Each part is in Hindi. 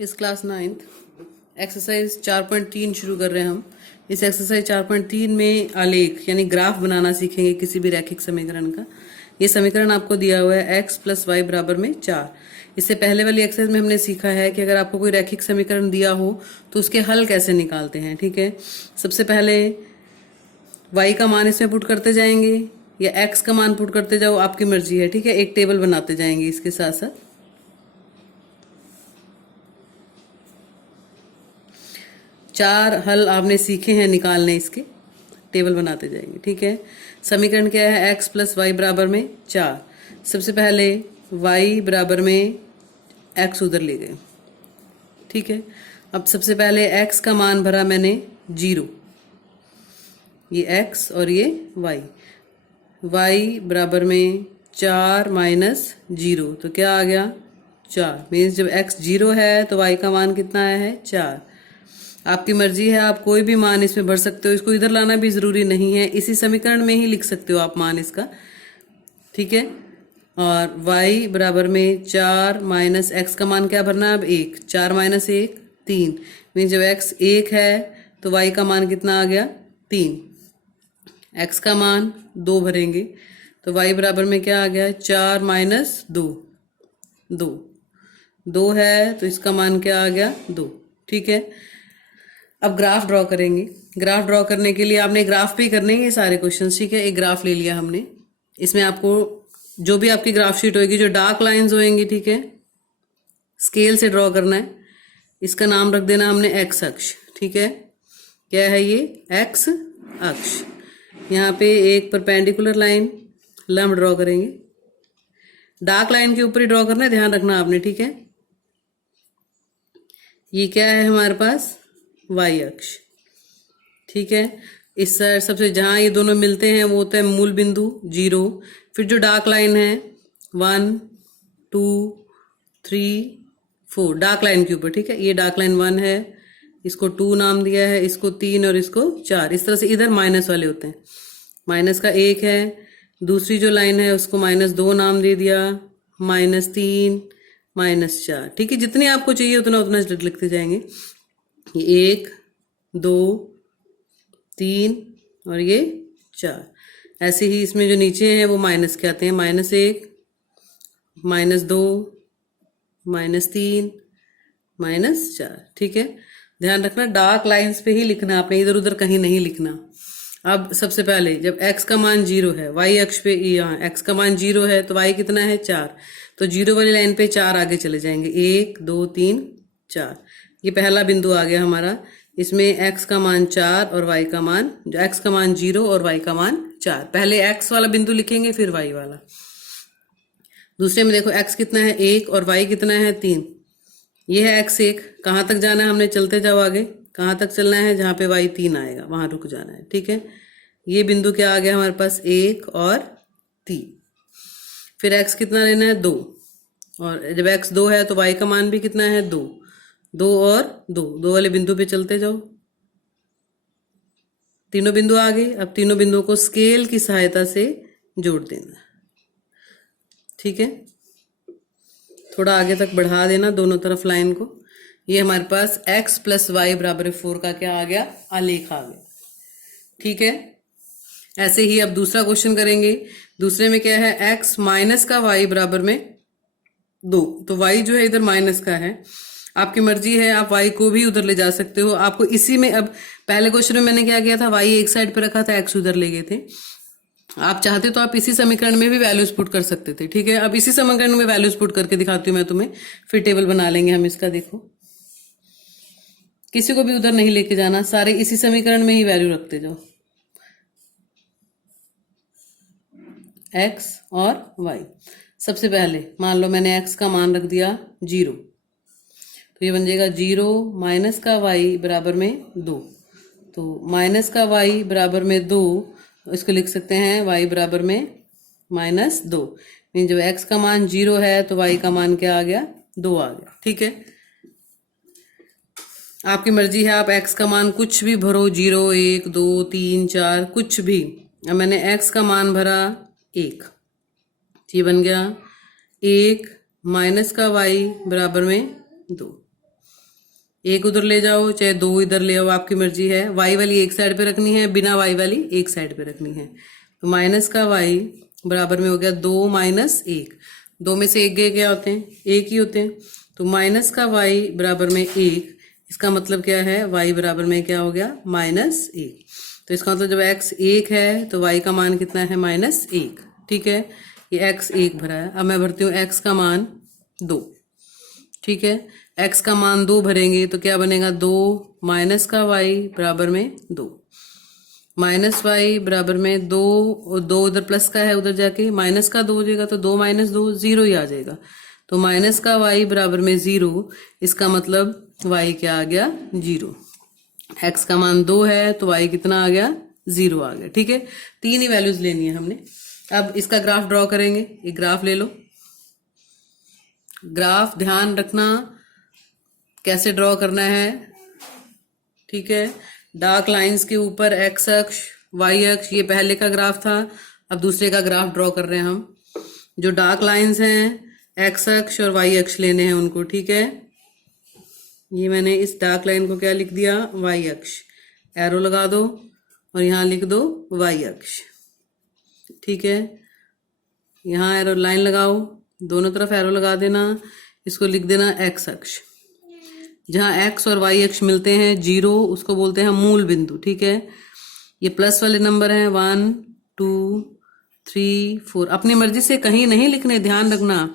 इस क्लास 9th एक्सरसाइज 4.3 शुरू कर रहे हैं हम। इस एक्सरसाइज 4.3 में आलेख यानी ग्राफ बनाना सीखेंगे किसी भी रैखिक समीकरण का। ये समीकरण आपको दिया हुआ है x + y = 4। इससे पहले वाली एक्सरसाइज में हमने सीखा है कि अगर आपको कोई रैखिक समीकरण दिया हो तो उसके हल कैसे निकालते हैं। ठीक है, सबसे पहले y का मान इसमें पुट करते जाएंगे या x का मान पुट करते जाओ, आपकी मर्जी है। ठीक है, एक टेबल बनाते जाएंगे इसके साथ साथ। चार हल आपने सीखे हैं निकालने, इसके टेबल बनाते जाएंगे। ठीक है, समीकरण क्या है? x + y = 4। सबसे पहले y बराबर में x उधर ले गए। ठीक है, अब सबसे पहले x का मान भरा मैंने 0, ये x और ये y। y बराबर में 4 - 0, तो क्या आ गया? 4। मीन्स जब x 0 है तो y का मान कितना आया है? 4। आपकी मर्जी है, आप कोई भी मान इसमें भर सकते हो, इसको इधर लाना भी जरूरी नहीं है, इसी समीकरण में ही लिख सकते हो आप मान इसका। ठीक है, और y बराबर में 4 - x का मान क्या भरना है अब? 1। 4 - 1 3। मीन्स जब x 1 है तो y का मान कितना आ गया? 3। x का मान 2 भरेंगे तो y बराबर में क्या आ गया? 4 - 2 2 2 है तो इसका मान क्या आ गया? 2। ठीक है, अब ग्राफ ड्रॉ करेंगे। ग्राफ ड्रॉ करने के लिए आपने ग्राफ पे ही करने हैं ये सारे क्वेश्चंस। ठीक है, एक ग्राफ ले लिया हमने, इसमें आपको जो भी आपकी ग्राफ शीट होगी, जो डार्क लाइंस होंगी, ठीक है, स्केल से ड्रॉ करना है। इसका नाम रख देना हमने एक्स अक्ष। ठीक है, क्या है ये? एक्स अक्ष। यहाँ पे एक परपेंडिकुलर लाइन लंब ड्रॉ करेंगे, डार्क लाइन के ऊपर ही ड्रॉ करना है, ध्यान रखना आपने। ठीक है, ये क्या है हमारे पास? y अक्ष। ठीक है, इस सबसे जहां ये दोनों मिलते हैं वो होता है मूल बिंदु 0। फिर जो डार्क लाइन है 1 2 3 4 डार्क लाइन के ऊपर। ठीक है, ये डार्क लाइन 1 है, इसको 2 नाम दिया है, इसको 3 और इसको 4। इस तरह से इधर माइनस वाले होते हैं। माइनस का 1 है, दूसरी जो लाइन है उसको -2 नाम दे दिया, -3 -4। ठीक है, जितनी आपको चाहिए उतना उतना लिखते जाएंगे। ये 1 2 3 और ये 4। ऐसे ही इसमें जो नीचे हैं वो माइनस के आते हैं, -1 -2 -3 -4। ठीक है, ध्यान रखना डार्क लाइंस पे ही लिखना आपने, इधर उधर कहीं नहीं लिखना। अब सबसे पहले जब x का मान 0 है, y अक्ष पे यहाँ x का मान 0 है तो y कितना है? 4। तो 0 वाली लाइन पे 4 आगे चले जाएंगे, 1 2 3 4। ये पहला बिंदु आ गया हमारा। इसमें x का मान 4 और y का मान, जो x का मान 0 और y का मान 4। पहले x वाला बिंदु लिखेंगे फिर y वाला। दूसरे में देखो x कितना है? 1 और y कितना है? 3। ये है x1। कहाँ तक जाना है हमने? चलते जाओ आगे। कहाँ तक चलना है? जहाँ पे y 3 आएगा वहां रुक जाना है। ठीक है, ये बिंदु क्या आ गया हमारे पास? 1 और 3। फिर x कितना लेना है? 2। और जब x 2 है तो y का मान भी कितना है? 2। 2 और 2 2 वाले बिंदु पे चलते जाओ, तीनों बिंदु आ गए। अब तीनों बिंदुओं को स्केल की सहायता से जोड़ देना। ठीक है, थोड़ा आगे तक बढ़ा देना दोनों तरफ लाइन को। ये हमारे पास x + y = 4 का क्या आ गया? आलेख आ गया। ठीक है, ऐसे ही अब दूसरा क्वेश्चन करेंगे। दूसरे में क्या है? x - का y = 2। तो y जो है इधर माइनस का है, आपकी मर्जी है, आप y को भी उधर ले जा सकते हो। आपको इसी में, अब पहले क्वेश्चन में मैंने क्या किया था? y एक साइड पे रखा था, x उधर ले गए थे। आप चाहते तो आप इसी समीकरण में भी वैल्यूज पुट कर सकते थे। ठीक है, अब इसी समीकरण में वैल्यूज पुट करके दिखाती हूँ मैं तुम्हें, फिर टेबल बना लेंगे हम इसका। देखो, किसी को भी उधर नहीं लेके जाना, सारे इसी समीकरण में ही वैल्यू रखते जाओ, x और y। सबसे पहले मान लो मैंने x का मान रख दिया 0, तो ये बन जाएगा 0 - का y = 2। तो माइनस का y = 2, इसको लिख सकते हैं y = -2। मीन जब x का मान 0 है तो y का मान क्या आ गया? 2 आ गया। ठीक है, आपकी मर्जी है, आप x का मान कुछ भी भरो, 0 1 2 3 4 कुछ भी। अब मैंने x का मान भरा 1, ये बन गया 1 - का y = 2। एक उधर ले जाओ चाहे दो इधर ले आओ, आपकी मर्जी है। वाई वाली एक साइड पे रखनी है, बिना वाई वाली एक साइड पे रखनी है। तो माइनस का वाई बराबर में हो गया 2 माइनस 1। 2 में से एक गए क्या होते हैं? एक ही होते हैं। तो माइनस का वाई बराबर में 1, इसका मतलब क्या है? वाई बराबर में क्या हो गया? -1। तो इसका मतलब जब x 1 है तो y का मान कितना है? -1। ठीक है, ये x 1 भरा है। अब मैं भरती हूँ x का मान 2। ठीक है, x का मान 2 भरेंगे तो क्या बनेगा? 2 माइनस का y बराबर में 2, माइनस वाई बराबर में 2, और 2 उधर प्लस का है, उधर जाके माइनस का 2 हो जाएगा, तो 2 माइनस 2 0 ही आ जाएगा। तो माइनस का y बराबर में 0, इसका मतलब y क्या आ गया? 0। x का मान 2 है तो y कितना आ गया? 0 आ गया। ठीक है, 3 ही वैल्यूज लेनी है हमने। अब इसका ग्राफ ड्रॉ करेंगे। एक ग्राफ ले लो। ग्राफ ध्यान रखना कैसे ड्रॉ करना है। ठीक है, डार्क लाइंस के ऊपर x अक्ष, y अक्ष, ये पहले का ग्राफ था। अब दूसरे का ग्राफ ड्रॉ कर रहे हैं हम। जो डार्क लाइंस हैं x अक्ष और y अक्ष लेने हैं उनको। ठीक है, ये मैंने इस डार्क लाइन को क्या लिख दिया? y अक्ष। एरो लगा दो और यहाँ लिख दो y अक्ष। ठीक है, यहाँ एरो लाइन लगाओ, दोनों तरफ एरो लगा देना, इसको लिख देना x अक्ष। जहाँ x और y अक्ष मिलते हैं 0, उसको बोलते हैं मूल बिंदु। ठीक है, ये प्लस वाले नंबर हैं 1 2 3 4। अपनी मर्जी से कहीं नहीं लिखने, ध्यान रखना।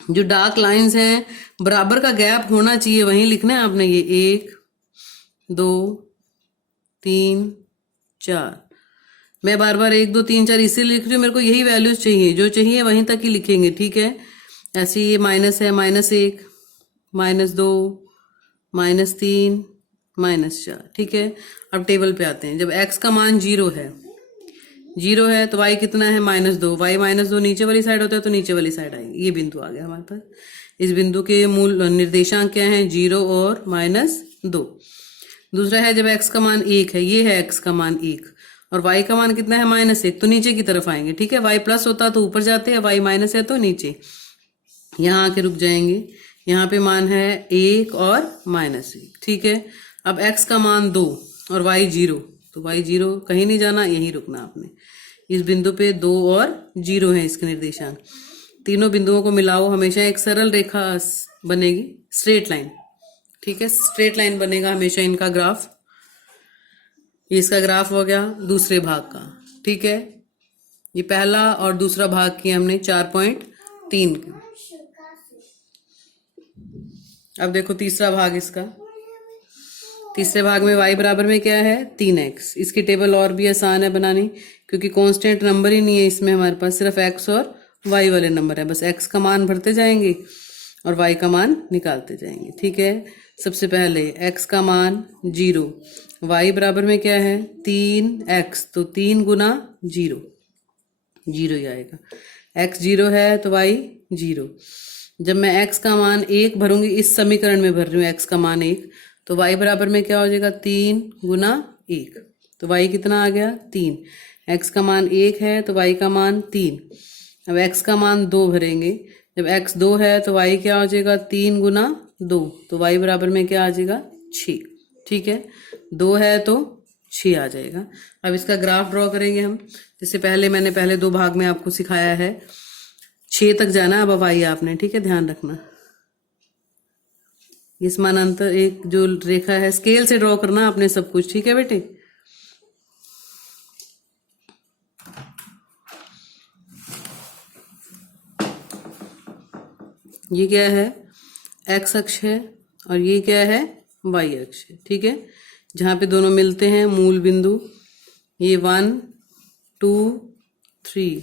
जो डार्क लाइंस हैं बराबर का गैप होना चाहिए, वहीं लिखना है आपने। ये 1 2 3 4। मैं बार बार 1 2 3 4 इसीलिए लिख रही हूँ, मेरे को यही वैल्यूज चाहिए, जो चाहिए वहीं तक ही लिखेंगे। ठीक है, ऐसे ये माइनस है, -1 -2 -3 -4। ठीक है, अब टेबल पे आते हैं। जब x का मान 0 है तो y कितना है? -2। y -2 नीचे वाली साइड होता है तो नीचे वाली साइड आएगी। ये बिंदु आ गया हमारे पास। इस बिंदु के मूल निर्देशांक क्या हैं? 0 और -2। दूसरा है जब x का मान 1 है, ये है x का मान 1, और y का मान कितना है? -1, तो नीचे की तरफ आएंगे। ठीक है, y प्लस होता तो ऊपर जाते हैं, y माइनस है तो नीचे। यहाँ आके रुक जाएंगे। यहाँ पे मान है 1 और -1। ठीक है, अब x का मान 2 और y 0, तो y 0 कहीं नहीं जाना, यहीं रुकना आपने। इस बिंदु पे 2 और 0 है इसके निर्देशांक। तीनों बिंदुओं को मिलाओ, हमेशा एक सरल रेखा बनेगी, स्ट्रेट लाइन। ठीक है, स्ट्रेट लाइन बनेगा हमेशा इनका ग्राफ। ये इसका ग्राफ हो गया दूसरे भाग का। ठीक है, ये पहला और दूसरा भाग किया हमने 4.3 का। अब देखो तीसरा भाग इसका। तीसरे भाग में y बराबर में क्या है? 3x। इसकी टेबल और भी आसान है बनानी, क्योंकि कांस्टेंट नंबर ही नहीं है इसमें हमारे पास, सिर्फ x और y वाले नंबर है। बस x का मान भरते जाएंगे और y का मान निकालते जाएंगे। ठीक है, सबसे पहले x का मान 0, y बराबर में क्या है? 3x, तो 3 गुना 0, 0 ही आएगा। x 0 है तो y 0। जब मैं x का मान 1 भरूंगी, इस समीकरण में भर रही हूँ x का मान 1, तो y बराबर में क्या हो जाएगा? 3 गुना 1, तो y कितना आ गया? 3। x का मान 1 है तो y का मान 3। अब x का मान 2 भरेंगे। जब x 2 है तो y क्या हो जाएगा? 3 गुना 2, तो y बराबर में क्या आ जाएगा? 6। ठीक है, 2 है तो 6 आ जाएगा। अब इसका ग्राफ ड्रॉ करेंगे हम। जैसे मैंने पहले 2 भाग में आपको सिखाया है, 6 तक जाना। अब आइए आपने, ठीक है, ध्यान रखना। ये समानांतर एक जो रेखा है, स्केल से ड्रॉ करना आपने सब कुछ। ठीक है बेटे, ये क्या है? x अक्ष है और ये क्या है? y अक्ष है। ठीक है, जहां पे दोनों मिलते हैं मूल बिंदु, ये 1 2 3,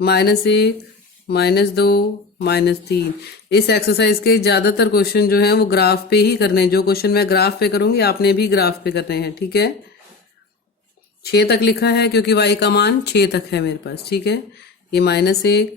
-1 -2 -3। इस एक्सरसाइज के ज्यादातर क्वेश्चन जो हैं वो ग्राफ पे ही करने हैं। जो क्वेश्चन मैं ग्राफ पे करूंगी आपने भी ग्राफ पे करने हैं। ठीक है, 6 तक लिखा है क्योंकि y का मान 6 तक है मेरे पास। ठीक है, ये -1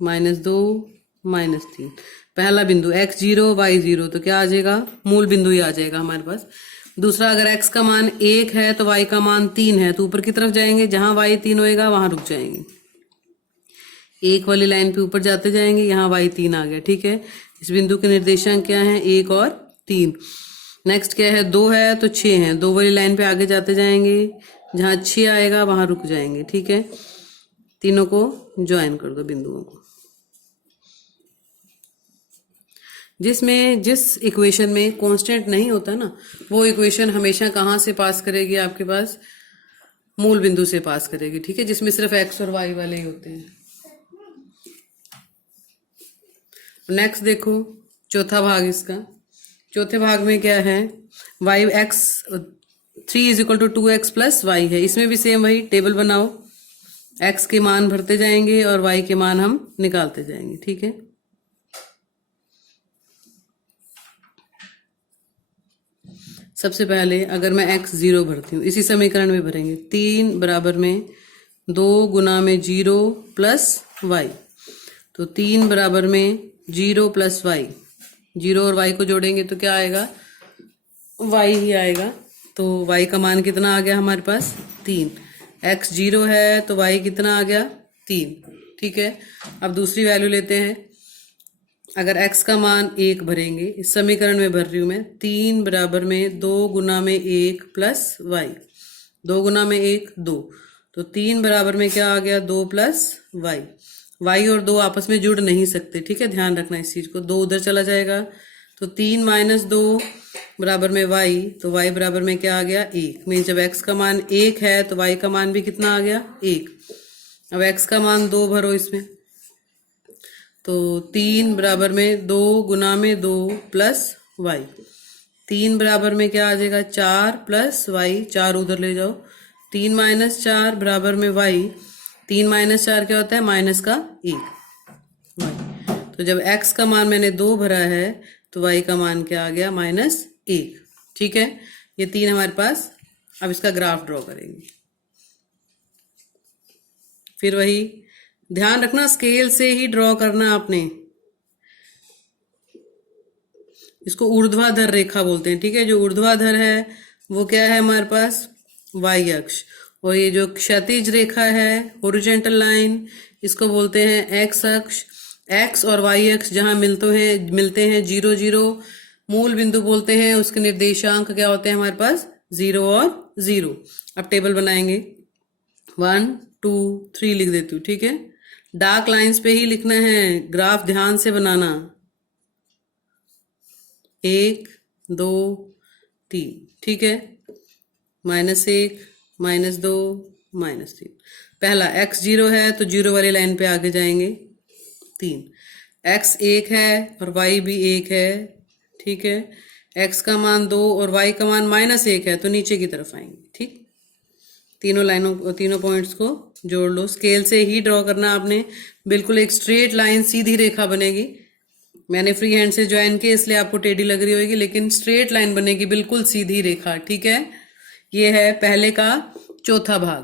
-2 -3, पहला बिंदु x 0 y 0, तो क्या आ जाएगा? मूल बिंदु ही आ जाएगा हमारे पास। दूसरा, अगर x का मान 1 है तो y का मान 3 है, तो ऊपर की तरफ जाएंगे, जहां y 3 होएगा वहां रुक जाएंगे। 1 वाली लाइन पे ऊपर जाते जाएंगे, यहाँ y 3 आ गया। ठीक है, इस बिंदु के निर्देशांक क्या है? 1 और 3। नेक्स्ट क्या है, 2 है तो 6 है, 2 वाली लाइन पे आगे जाते जाएंगे, जहां 6 आएगा वहां रुक जाएंगे। ठीक है, तीनों को ज्वाइन कर दो बिंदुओं को। जिस इक्वेशन में कांस्टेंट नहीं होता ना, वो इक्वेशन हमेशा कहाँ से पास करेगी, आपके पास मूल बिंदु से पास करेगी। ठीक है, जिसमें सिर्फ एक्स और वाई वाले ही होते हैं। नेक्स्ट देखो चौथा भाग इसका। चौथे भाग में क्या है, Y X 3 is equal to 2x plus Y है। इसमें भी सेम वही टेबल बनाओ, x के मान भरते जाएंगे और y के मान हम निकालते जाएंगे। ठीक है, सबसे पहले अगर मैं x 0 भरती हूँ, इसी समीकरण में भरेंगे। 3 बराबर में 2 गुना में 0 प्लस वाई, तो 3 बराबर में 0 प्लस वाई, 0 और y को जोड़ेंगे तो क्या आएगा, y ही आएगा। तो y का मान कितना आ गया हमारे पास, 3। x 0 है तो y कितना आ गया, 3। ठीक है, अब दूसरी वैल्यू लेते हैं। अगर x का मान 1 भरेंगे, इस समीकरण में भर रही हूं मैं, 3 बराबर में 2 गुना में 1 प्लस वाई, 2 गुना में 1 2, तो 3 बराबर में क्या आ गया, 2 प्लस वाई। वाई और 2 आपस में जुड़ नहीं सकते। ठीक है, ध्यान रखना इस चीज को, 2 उधर चला जाएगा, तो 3 माइनस 2 बराबर में वाई, तो वाई बराबर में क्या आ गया, 1। मीन जब x का मान 1 है तो y का मान भी कितना आ गया, 1। अब x का मान 2 भरो इसमें, तो 3 बराबर में 2 गुना में 2 प्लस वाई, 3 बराबर में क्या आ जाएगा, 4 प्लस वाई, 4 उधर ले जाओ, 3 माइनस 4 बराबर में वाई, 3 माइनस 4 क्या होता है, माइनस का 1 वाई। तो जब x का मान मैंने 2 भरा है तो y का मान क्या आ गया, माइनस 1। ठीक है, ये 3 हमारे पास। अब इसका ग्राफ ड्रॉ करेंगे। फिर वही ध्यान रखना, स्केल से ही ड्रॉ करना आपने। इसको ऊर्ध्वाधर रेखा बोलते हैं। ठीक है, जो ऊर्ध्वाधर है वो क्या है हमारे पास, y अक्ष, और ये जो क्षैतिज रेखा है, हॉरिजॉन्टल लाइन, इसको बोलते हैं x अक्ष। x और y अक्ष जहां मिलते हैं 0 0, मूल बिंदु बोलते हैं, उसके निर्देशांक क्या होते हैं हमारे पास, 0 और 0। अब टेबल बनाएंगे, 1 2 3 लिख देती हूँ। ठीक है, डार्क लाइंस पे ही लिखना है, ग्राफ ध्यान से बनाना। 1 2 3, ठीक है, -1 -2 -3। पहला x 0 है तो 0 वाली लाइन पे आगे जाएंगे, 3। x 1 है और y भी 1 है। ठीक है, x का मान 2 और y का मान -1 है, तो नीचे की तरफ आएंगे। ठीक, तीनों पॉइंट्स को जोड़ लो। स्केल से ही ड्रॉ करना आपने, बिल्कुल एक स्ट्रेट लाइन, सीधी रेखा बनेगी। मैंने फ्री हैंड से ज्वाइन किया इसलिए आपको टेढ़ी लग रही होगी, लेकिन स्ट्रेट लाइन बनेगी, बिल्कुल सीधी रेखा। ठीक है, ये है पहले का चौथा भाग।